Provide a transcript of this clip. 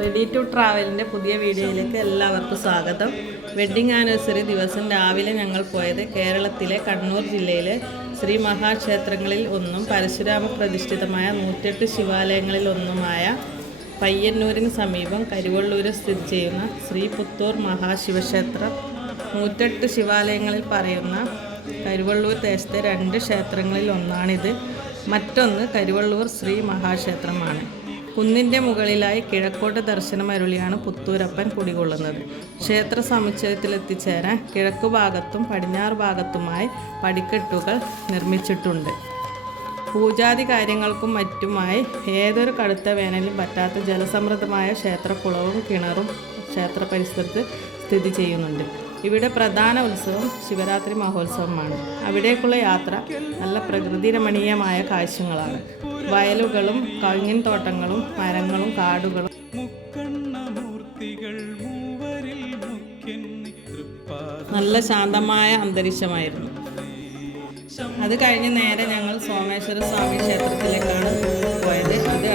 Ready to ട്രാവലിൻ്റെ പുതിയ വീഡിയോയിലേക്ക് എല്ലാവർക്കും സ്വാഗതം. വെഡ്ഡിംഗ് ആനിവേഴ്സറി ദിവസം രാവിലെ ഞങ്ങൾ പോയത് കേരളത്തിലെ കണ്ണൂർ ജില്ലയിലെ ശ്രീ മഹാക്ഷേത്രങ്ങളിൽ ഒന്നും പരശുരാമ പ്രതിഷ്ഠിതമായ 108 ശിവാലയങ്ങളിൽ ഒന്നുമായ പയ്യന്നൂരിന് സമീപം കരുവള്ളൂരിൽ സ്ഥിതി ചെയ്യുന്ന ശ്രീ പുത്തൂർ മഹാശിവക്ഷേത്രം. 108 ശിവാലയങ്ങളിൽ പറയുന്ന കരുവള്ളൂർ ദേശത്തെ 2 ക്ഷേത്രങ്ങളിൽ ഒന്നാണിത്. മറ്റൊന്ന് കരുവള്ളൂർ ശ്രീ മഹാക്ഷേത്രമാണ്. കുന്നിൻ്റെ മുകളിലായി കിഴക്കോട്ട് ദർശനം അരുളിയാണ് പുത്തൂരപ്പൻ കുടികൊള്ളുന്നത്. ക്ഷേത്ര സമുച്ചയത്തിലെത്തിച്ചേരാൻ കിഴക്കു ഭാഗത്തും പടിഞ്ഞാറ് ഭാഗത്തുമായി പടിക്കെട്ടുകൾ നിർമ്മിച്ചിട്ടുണ്ട്. പൂജാതി കാര്യങ്ങൾക്കും മറ്റുമായി ഏതൊരു കടുത്ത വേനലും പറ്റാത്ത ജലസമൃദ്ധമായ ക്ഷേത്രക്കുളവും കിണറും ക്ഷേത്ര പരിസരത്ത് സ്ഥിതി ചെയ്യുന്നുണ്ട്. ഇവിടെ പ്രധാന ഉത്സവം ശിവരാത്രി മഹോത്സവമാണ്. അവിടേക്കുള്ള യാത്ര നല്ല പ്രകൃതി രമണീയമായ കാഴ്ചകളാണ്. വയലുകളും കഴുങ്ങിൻ തോട്ടങ്ങളും മരങ്ങളും കാടുകളും നല്ല ശാന്തമായ അന്തരീക്ഷമായിരുന്നു. അത് കഴിഞ്ഞ് നേരെ ഞങ്ങൾ സോമേശ്വര സ്വാമി ക്ഷേത്രത്തിലേക്കാണ് പോയത്. അത്